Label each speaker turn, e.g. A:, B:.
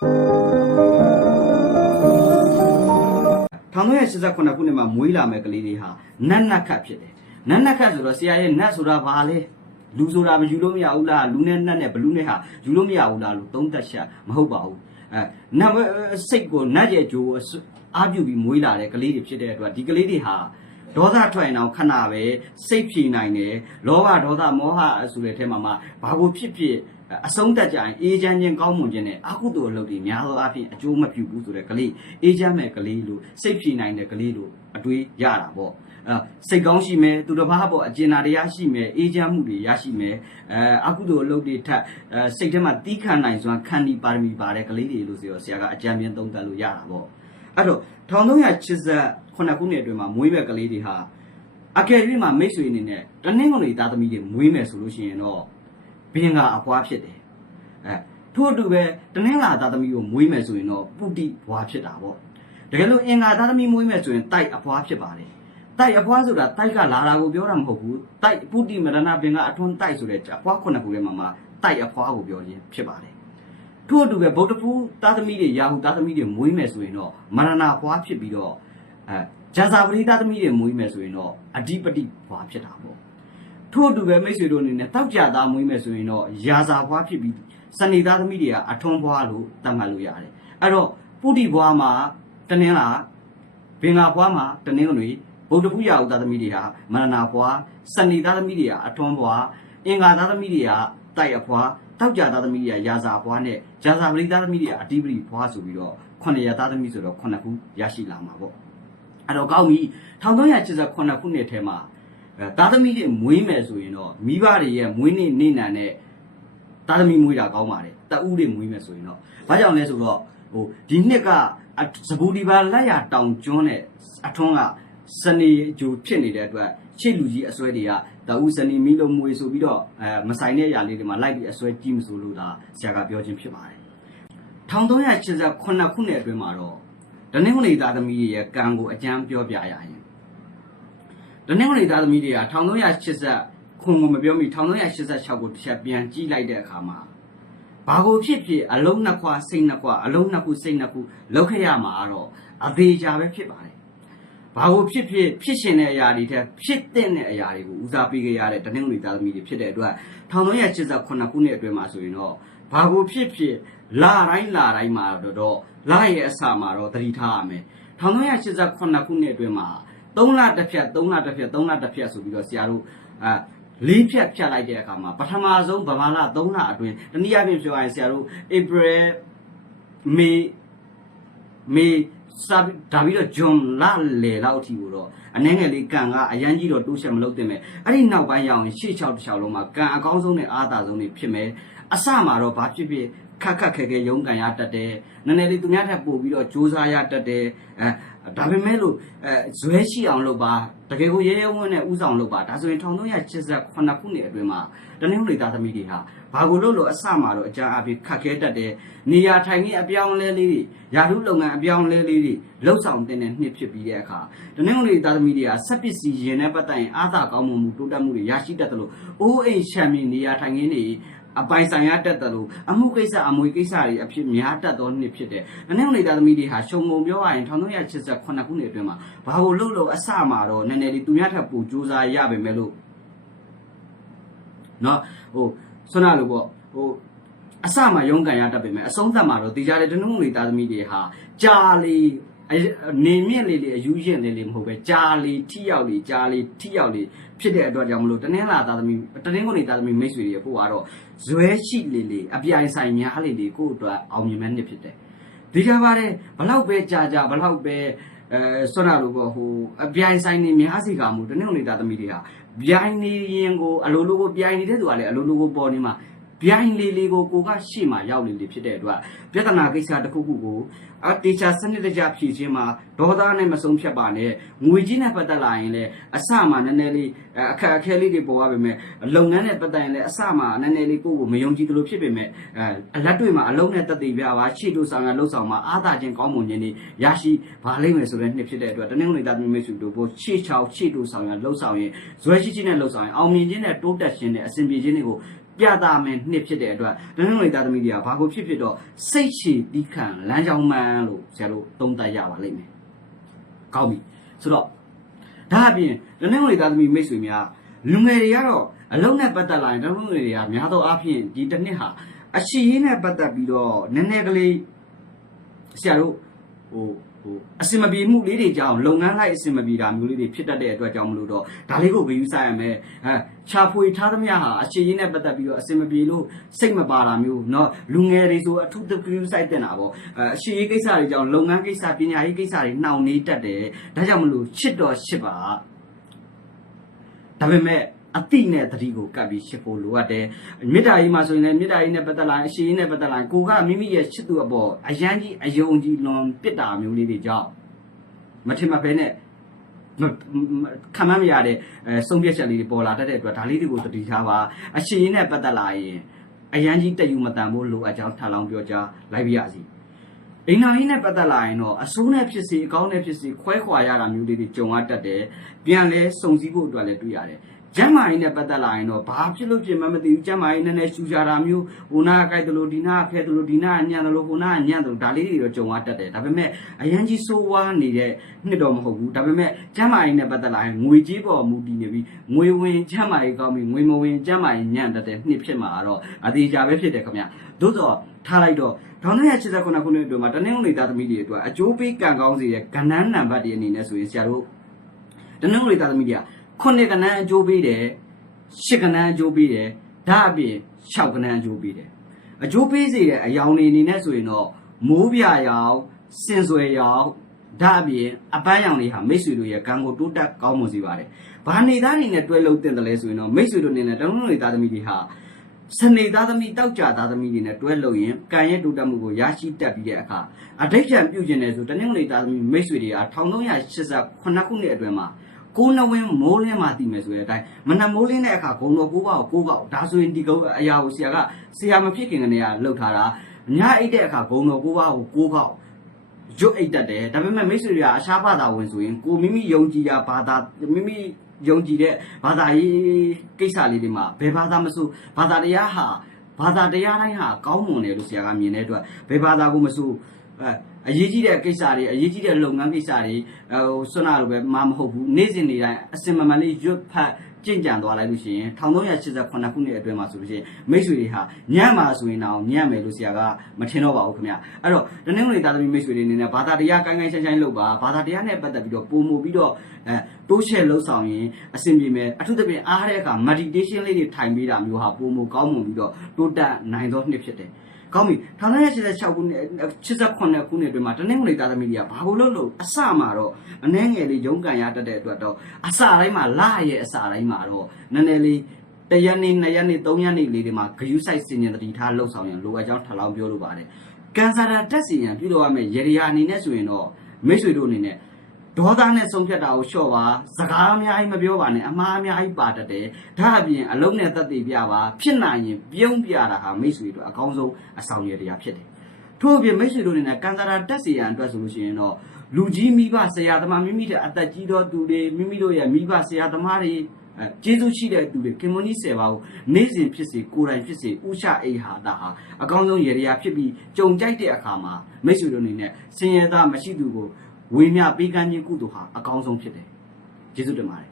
A: 1989ခုနှစ်မှာမွေးလာမဲ့ကလေးတွေဟာနတ်နတ်ခတ်ဖြစ်တယ်နတ်နတ်ခတ်ဆိုတော့ဆရာရဲ့နတ်ဆိုတာဘာလဲလူဆိုတာမယူလို့မရဘူးလားလူနဲ့နတ်နဲ့ဘလူးနဲ့ဟာယူလို့မရဘူးလားလို့သုံးသက်ချက်မဟုတ်ပါဘူးအဲနတ်စိတ်ကိုနတ်ရဲ့ဂျိုးအားပြုပြီးမွေးလာတဲ့ကလေးတွေဖြစ်တဲ့အတွက်ဒီကလေးတွေဟာဒေါသထွက်ရင်တော့ခဏပဲစိတ်ဖြေနိုင်တယ်လောဘဒေါသမောဟဆိုတဲ့ထဲမှာမှဘာကိုဖြစ်ဖြစ် အဆုံးတက်ကြရင်အေးချမ်းခြင်းကောင်းမွန်ခြင်းနဲ့အကုသိုလ်အလုပ်တွေများသောအားဖြင့်အကျိုးမပြုဘူးဆိုတဲ့ကလေးအေးချမ်းမဲ့ကလေးလို့စိတ်ဖြေနိုင်တဲ့ကလေးလို့အတွေးရတာပေါ့အဲစိတ်ကောင်းရှိမယ်သူတစ်ပါးပေါ့အကျဉ်းနာတရားရှိမယ်အေးချမ်းမှုတွေရရှိမယ်အဲအကုသိုလ်အလုပ်တွေထပ်အဲစိတ်ထဲမှာတီးခံနိုင်စွမ်းခန္ဒီပါရမီပါတဲ့ကလေးတွေလို့ဆိုတော့ဆရာကအကြံဉာဏ်သုံးသပ်လို့ရတာပေါ့အဲ့တော့1389ခုနှစ်အတွင်းမှာမွေးမဲ့ကလေးတွေဟာအကယ်၍မှမိတ်ဆွေအနေနဲ့တနင်္ဂနွေသားသမီးတွေမွေးမယ်ဆိုလို့ရှိရင်တော့ ဘင်္ဂါအပွားဖြစ်တယ်အဲထို့အတူပဲတနင်္လာသားသမီးကိုမွေးမယ်ဆိုရင်တော့ပုတိဘွားဖြစ်တာပေါ့တကယ်လို့အင်္ဂါသားသမီးမွေးမယ်ဆိုရင်တိုက်အပွားဖြစ်ပါတယ်တိုက်အပွားဆိုတာတိုက်ကလာတာကိုပြောတာမဟုတ်ဘူးတိုက်ပုတိမရဏဘင်္ဂအထွန်းတိုက်ဆိုတဲ့အပွားခုနှစ်ခုထဲမှာမှာတိုက်အပွားကိုပြောခြင်းဖြစ်ပါတယ်ထို့အတူပဲဗုဒ္ဓဖူးသားသမီးတွေယာဟုသားသမီးတွေမွေးမယ်ဆိုရင်တော့မရဏဘွားဖြစ်ပြီးတော့အဲဂျာဇာပတိသားသမီးတွေမွေးမယ်ဆိုရင်တော့အဓိပတိဘွားဖြစ်တာပေါ့ ထို့အတူပဲမိတ်ဆွေတို့အနေနဲ့တောက်ကြသားမွေးမယ်ဆိုရင်တော့ယာဇာဘွားဖြစ်ပြီးစနေသားသမီးတွေကအထွန်းဘွားလို့သတ်မှတ်လို့ရတယ်အဲ့တော့ပုတိဘွားမှာတနင်္လာဘင်္ဂါဘွားမှာတနင်္ဂနွေဗုဒ္ဓဖူးရာဟုသားသမီးတွေဟာမရဏဘွားစနေသားသမီးတွေကအထွန်းဘွားအင်္ဂါသားသမီးတွေကတိုက်အဘွားတောက်ကြသားသမီးတွေကယာဇာဘွားနဲ့ဂျာဇာပတိသားသမီးတွေကအဓိပတိဘွားဆိုပြီးတော့ခုနှစ်ရသားသမီးဆိုတော့ခုနှစ်ခုရရှိလာမှာပေါ့အဲ့တော့ကောင်းပြီ1389ခုနှစ်ထဲမှာအဲ သားသမီးတွေမွေးမယ်ဆိုရင်တော့မိဘတွေရဲ့မွေးနေ့နေ့နံနဲ့သားသမီးမွေးတာကောင်းပါတယ်တအူးတွေမွေးမယ်ဆိုရင်တော့ဘာကြောင့်လဲဆိုတော့ဟိုဒီနှစ်ကစပူဒီပါလက်ရတောင်ကျွန်းနဲ့အထွန်းကစနေဂျိုဖြစ်နေတဲ့အတွက်ချစ်လူကြီးအစွဲတွေကတအူးစနေမီလုံးမွေဆိုပြီးတော့အဲမဆိုင်တဲ့အရာလေးတွေမှာလိုက်ပြီးအစွဲကြည့်မဆိုလို့ဒါဆရာကပြောခြင်းဖြစ်ပါတယ်1389ခုနှစ်အတွင်းမှာတော့တနင်္ဂနွေသားသမီးတွေရဲ့ကံကိုအကြမ်းပြောပြရရင် တနင်္ဂနွေသားသမီးတွေက1380ခုကိုမပြောမိ1386ကိုတစ်ချက်ပြန်ကြည့်လိုက်တဲ့အခါမှာဘာကိုဖြစ်ဖြစ်အလုံးနှစ်ခွာစိတ်နှစ်ခွာအလုံးနှစ်ခုစိတ်နှစ်ခုလောက်ခဲ့ရမှာတော့အသေးချာပဲဖြစ်ပါတယ်ဘာကိုဖြစ်ဖြစ်ဖြစ်ရှင်တဲ့အရာတွေထက်ဖြစ်တဲ့အရာတွေကိုဦးစားပေးခဲ့ရတဲ့တနင်္ဂနွေသားသမီးတွေဖြစ်တဲ့အတွက်1389ခုနှစ်အတွင်းမှာဆိုရင်တော့ဘာကိုဖြစ်ဖြစ်လာတိုင်းလာတိုင်းမှာတော့လာရဲ့အစမှာတော့သတိထားရမယ်1389ခုနှစ်အတွင်းမှာ 3လတစ်ဖြတ်3လတစ်ဖြတ်3လတစ်ဖြတ်ဆိုပြီးတော့ဆရာတို့အာလေးဖြတ်ဖြတ်လိုက်တဲ့အခါမှာပထမဆုံးဗမာလ3လအတွင်းတနည်းအားဖြင့်ပြောရရင်ဆရာတို့ April May May စာဒါပြီးတော့ဂျွန်လာလေလောက်အထိကိုတော့အနှဲငယ်လေးကန်ကအရန်ကြီးတော့တိုးချက်မလုပ်တင်မယ်အဲ့ဒီနောက်ပိုင်းရအောင်ရှေ့ချောက်တစ်ချောက်လုံးမှာကန်အကောင်းဆုံးနဲ့အားသာဆုံးတွေဖြစ်မယ်အစမှာတော့ဘာဖြစ်ဖြစ်ခက်ခက်ခဲခဲရုန်းကန်ရတတ်တယ်နည်းနည်းလေးသူများထပ်ပို့ပြီးတော့စူးစမ်းရတတ်တယ်အဲ ဒါပေမဲ့လို့အဲဇွဲရှိအောင်လုပ်ပါတကယ်ကိုရဲရဲဝံ့နဲ့ဥဆောင်လုပ်ပါဒါဆိုရင်1389ခုနှစ်အတွင်းမှာတနင်္ဂနွေသားသမီးတွေဟာဘာကိုလို့လို့အစမှာတော့အကြအပြည့်ခက်ခဲတတ်တယ်နေရာထိုင်ခင်းအပြောင်းလဲလေးတွေယာထုလုပ်ငန်းအပြောင်းလဲလေးတွေလှုပ်ဆောင်တဲ့နှစ်ဖြစ်ပြီးတဲ့အခါတနင်္ဂနွေသားသမီးတွေကစက်ပစ္စည်းရင်နဲ့ပတ်သက်ရင်အားသာကောင်းမှုတိုးတက်မှုတွေရရှိတတ်တယ်လို့အိုးအိမ်ချမ်းမြေနေရာထိုင်ခင်းတွေ အပိုင်ဆိုင်ရတတ်တယ်လို့အမှုကိစ္စအမွေကိစ္စတွေအဖြစ်များတတ်သောနှစ်ဖြစ်တယ်။နည်းနည်းလေးသားသမီးတွေဟာရှုံငုံပြောရရင်1389ခုနှစ်အတွင်းမှာဘာကိုလို့လို့အစမှာတော့နည်းနည်းလေးသူများထပ်ပူစူးစမ်းရပါမယ်လို့နော်ဟိုဆွမ်းနာလို့ပေါ့ဟိုအစမှာရုန်းကန်ရတတ်ပေမဲ့အဆုံးသတ်မှာတော့တေချာတဲ့တနုံလေးသားသမီးတွေဟာကြာလီ နေမြင့်လေးလေးအယူရင်လေးလေးမဟုတ်ပဲကြာလီထိရောက်လီကြာလီထိရောက်လီဖြစ်တဲ့အတွက်ကြောင့်မလို့တနင်္လာသားသမီးတနင်္ဂနွေသားသမီးမိတ်ဆွေတွေပို့ကတော့ဇွဲရှိလေးလေးအပြိုင်ဆိုင်များလေးလေးကိုယ့်အတွက်အောင်မြင်မဲ့နှစ်ဖြစ်တယ်ဒီကပါတယ်ဘလောက်ပဲကြာကြာဘလောက်ပဲအဲဆွမ်းနာလို့ပေါ့ဟိုအပြိုင်ဆိုင်နေများစီကမှုတနင်္ဂနွေသားသမီးတွေဟာပြိုင်နေရင်ကိုအလိုလိုကိုပြိုင်နေတဲ့သူကလည်းအလိုလိုကိုပေါ်နေမှာ ပြိုင်လေးလေးကိုကိုကရှေ့မှာရောက်နေလေဖြစ်တဲ့အတွက်ပြဿနာကိစ္စတစ်ခုခုကိုအတေချာစနစ်တကျဖြေခြင်းမှာဒေါသနဲ့မဆုံးဖြတ်ပါနဲ့ငွေကြီးနဲ့ပတ်သက်လာရင်လည်းအစမှနည်းနည်းလေးအခက်အခဲလေးတွေပေါ်ရပါမယ်လုပ်ငန်းနဲ့ပတ်သက်ရင်လည်းအစမှနည်းနည်းလေးကိုယ့်ကိုမယုံကြည်သလိုဖြစ်ပေမဲ့အဲအလက်တွေ့မှာအလုံးနဲ့တက်တည်ပြပါရှေ့တို့ဆောင်ရလှုပ်ဆောင်မှာအားသာခြင်းကောင်းမွန်ခြင်းတွေရရှိပါလိမ့်မယ်ဆိုတဲ့နှစ်ဖြစ်တဲ့အတွက်တနင်္ဂနွေသားသမီးမိတ်ဆွေတို့ကိုရှေ့ချောက်ရှေ့တို့ဆောင်ရလှုပ်ဆောင်ရင်ဇွဲရှိချင်းနဲ့လှုပ်ဆောင်ရင်အောင်မြင်ခြင်းနဲ့တိုးတက်ခြင်းနဲ့အစဉ်ပြေခြင်းတွေကို ပြတာမယ်နှစ်ဖြစ်တဲ့အတွက်တနင်္ဂနွေသားသမီးတွေကဘာကိုဖြစ်ဖြစ်တော့စိတ်ရှည်တီးခံလမ်းကြောင်းမှန်လို့ဆရာတို့သုံးသပ်ရပါလိမ့်မယ်။ကောင်းပြီဆိုတော့ဒါအပြင်တနင်္ဂနွေသားသမီးမိတ်ဆွေများလူငယ်တွေကတော့အလုံးနဲ့ပတ်သက်လာရင်တနင်္ဂနွေတွေကများသောအားဖြင့်ဒီတစ်နှစ်ဟာအရှိရေးနဲ့ပတ်သက်ပြီးတော့နည်းနည်းကလေးဆရာတို့ဟို ဟိုအစင်မပြေမှုလေးတွေကြောင့်လုပ်ငန်းလိုက်အစင်မပြေတာမျိုးလေးတွေဖြစ်တတ်တဲ့အတွက်ကြောင့်မလို့တော့ဒါလေးကိုဂရုစိုက်ရမယ်အဲချာဖွေထားသမျှဟာအရှိရေးနဲ့ပတ်သက်ပြီးတော့အစင်မပြေလို့စိတ်မပါတာမျိုးเนาะလူငယ်တွေဆိုအထူးသဖြင့်စိုက်တင်တာပေါ့အဲအရှိရေးကိစ္စတွေကြောင့်လုပ်ငန်းကိစ္စပညာရေးကိစ္စတွေနှောင့်နှေးတတ်တယ်ဒါကြောင့်မလို့ချစ်တော့ချစ်ပါဒါပေမဲ့ အတိနဲ့တတိကိုကပ်ပြီးရှစ်ဖို့လိုအပ်တယ်မေတ္တာကြီးမှာဆိုရင်လည်းမေတ္တာကြီးနဲ့ပတ်သက်လာရင်အရှိကြီးနဲ့ပတ်သက်လာရင်ကိုကမိမိရဲ့ချစ်သူအပေါ်အယမ်းကြီးအယုံကြည်လွန်ပစ်တာမျိုးလေးတွေကြောင့်မထင်မဖဲနဲ့မမခံမမရတဲ့အဲဆုံးဖြတ်ချက်လေးတွေပေါ်လာတတ်တဲ့အတွက်ဒါလေးတွေကိုတတိထားပါအရှိကြီးနဲ့ပတ်သက်လာရင်အယမ်းကြီးတက်ယူမတန်ဖို့လိုအပ်ကြောင်းထပ်လောင်းပြောကြားလိုက်ပါရစီအိမ်နာကြီးနဲ့ပတ်သက်လာရင်တော့အဆိုးနဲ့ဖြစ်စီအကောင်းနဲ့ဖြစ်စီခွဲခွာရတာမျိုးလေးတွေကြုံရတတ်တယ်ပြန်လဲစုံစည်းဖို့အတွက်လည်းတွေ့ရတယ် ကျမ်းမာရေးနဲ့ပတ်သက်လာရင်တော့ဘာဖြစ်လို့ဖြစ်မှမသိဘူးကျမ်းမာရေးနည်းနည်းရှူကြတာမျိုးဟိုနာကကြိုက်တယ်လို့ဒီနာကခဲတယ်လို့ဒီနာကညံတယ်လို့ဟိုနာကညံတယ်လို့ဒါလေးတွေတော့ကြုံရတတ်တယ်ဒါပေမဲ့အရန်ကြီးဆိုးဝါးနေတဲ့နှစ်တော့မဟုတ်ဘူးဒါပေမဲ့ကျမ်းမာရေးနဲ့ပတ်သက်လာရင်ငွေကြေးပေါ်မူတည်နေပြီးငွေဝင်ကျမ်းမာရေးကောင်းပြီးငွေမဝင်ကျမ်းမာရေးညံ့တတ်တဲ့နှစ်ဖြစ်မှာတော့အသေးချာပဲဖြစ်တယ်ခင်ဗျသို့တော့ထားလိုက်တော့1989ခုနှစ်အတွင်းမှာတနင်္ဂနွေသားသမီးတွေအတွက်အကျိုးပေးကံကောင်းစေတဲ့ကဏ္ဍနံပါတ်တွေအနေနဲ့ဆိုရင်ဆရာတို့တနင်္ဂနွေသားသမီးတွေက ခုနှစ်ကဏ္ဍအကျိုးပေးတယ်ရှစ်ကဏ္ဍအကျိုးပေးတယ်ဒါအပြင်၆ကဏ္ဍအကျိုးပေးတယ်အကျိုးပေးစေတဲ့အယောင်တွေအနေနဲ့ဆိုရင်တော့မိုးပြရောင်စင်စွယ်ရောင်ဒါအပြင်အပန်းရောင်တွေဟာမိတ်ဆွေတို့ရဲ့ကံကိုတိုးတက်ကောင်းမွန်စေပါတယ်ဘာနေသားတွေနဲ့တွဲလို့တင်တယ်လဲဆိုရင်တော့မိတ်ဆွေတို့အနေနဲ့တလုံးလုံးတွေသားသမီးတွေဟာစနေသားသမီးတောက်ကြသားသမီးတွေနဲ့တွဲလို့ရင်ကံရဲ့တိုးတက်မှုကိုရရှိတတ်ပြီးတဲ့အခါအဋိဋ္ဌံပြုကျင်တယ်ဆိုတနင်္ဂနွေသားသမီးမိတ်ဆွေတွေက1389ခုနှစ်အတွင်းမှာ ကိုနဝင်းမိုးလင်းမှတည်မယ်ဆိုတဲ့အတိုင်းမနက်မိုးလင်းတဲ့အခါဂုံတော်ကိုးပါကိုကိုးကောက်ဒါဆိုရင်ဒီကုန်းအရာကိုဆရာကဆရာမဖြစ်ခင်ကနေကလှုပ်ထားတာညအိတ်တဲ့အခါဂုံတော်ကိုးပါကိုကိုးကောက်ရွတ်အိတ်တတ်တယ်ဒါပေမဲ့မိတ်ဆွေတွေကအရှားဘာသာဝင်ဆိုရင်ကိုမိမိယုံကြည်ရာဘာသာမိမိယုံကြည်တဲ့ဘာသာရေးကိစ္စလေးတွေမှာဘယ်ဘာသာမဆိုဘာသာတရားဟာဘာသာတရားတိုင်းဟာကောင်းမွန်တယ်လို့ဆရာကမြင်တဲ့အတွက်ဘယ်ဘာသာကိုမဆို အဲအရေးကြီးတဲ့ကိစ္စတွေအရေးကြီးတဲ့လုပ်ငန်းကိစ္စတွေဟိုဆွမ်းနာလိုပဲမမဟုတ်ဘူးနေ့စဉ်နေ့တိုင်းအစင်မမှန်လေးရွတ်ဖတ်ကြင်ကြံသွားလိုက်လို့ရှိရင်1388ခုနှစ်အတွင်းမှာဆိုလို့ရှိရင်မိတ်ဆွေတွေဟာညံ့မှာဆိုရင်တော့ညံ့မယ်လို့ဆရာကမထင်တော့ပါဘူးခင်ဗျအဲ့တော့တနင်္ဂနွေသားသမီးမိတ်ဆွေတွေအနေနဲ့ဘာသာတရားကိုင်းကိုင်းဆိုင်ဆိုင်လုပ်ပါဘာသာတရားနဲ့ပတ်သက်ပြီးတော့ပုံမူပြီးတော့အဲတိုးချဲ့လှုပ်ဆောင်ရင်အဆင်ပြေမယ်အထူးသဖြင့်အားတဲ့အခါ meditation လေးတွေထိုင်ပေးတာမျိုးဟာပုံမူကောင်းမွန်ပြီးတော့တိုးတက်နိုင်သောနှစ်ဖြစ်တယ် ကောင်းပြီ1986ခုနှစ်89ခုနှစ်အတွင်းမှာတနင်္ဂနွေသားသမီးတွေကဘာလို့လို့လို့အစမှာတော့အနှဲငယ်လေးရုန်းကန်ရတတ်တဲ့အတွက်တော့အစတိုင်းမှာလရဲ့အစတိုင်းမှာတော့နည်းနည်းလေးတရက်နေ့နှစ်ရက်နေ့သုံးရက်နေ့လေးတွေမှာဂယုစိုက်စင်ရင်တတိထားလှုပ်ဆောင်ရင်လိုအပ်ကြောင်းထပ်လောင်းပြောလိုပါတယ်ကန်ဆာတာတက်စီရင်ပြုလုပ်ရမယ့်ရေရာအနေနဲ့ဆိုရင်တော့မိတ်ဆွေတို့အနေနဲ့ ဒေါသနဲ့ဆုံးဖြတ်တာကိုလျှော့ပါစကားအများကြီးမပြောပါနဲ့အမှားအများကြီးပါတတ်တယ်ဒါအပြင်အလုံးနဲ့သက်သေပြပါဖြစ်နိုင်ရင်ပြုံးပြတာဟာမိတ်ဆွေတို့အကောင်းဆုံးအဆောင်ရတရားဖြစ်တယ်ထို့အပြင်မိတ်ဆွေတို့အနေနဲ့ကန်တာရာတက်စီရန်အတွက်ဆိုလို့ရှိရင်တော့လူကြီးမိဘဆရာသမားမိမိတဲ့အသက်ကြီးသောသူတွေမိမိတို့ရဲ့မိဘဆရာသမားတွေအဲကျေးဇူးရှိတဲ့သူတွေကင်မွန်နီဆယ်ပါကိုနေ့စဉ်ဖြစ်စေကိုယ်တိုင်ဖြစ်စေဥရှအိဟာတာဟာအကောင်းဆုံးရေရာဖြစ်ပြီးကြုံကြိုက်တဲ့အခါမှာမိတ်ဆွေတို့အနေနဲ့စင်ရသားမရှိသူကို ဝေမျှပေးကမ်းခြင်းကုသိုလ်ဟာအကောင်းဆုံးဖြစ်တယ်ကျေးဇူးတင်ပါတယ်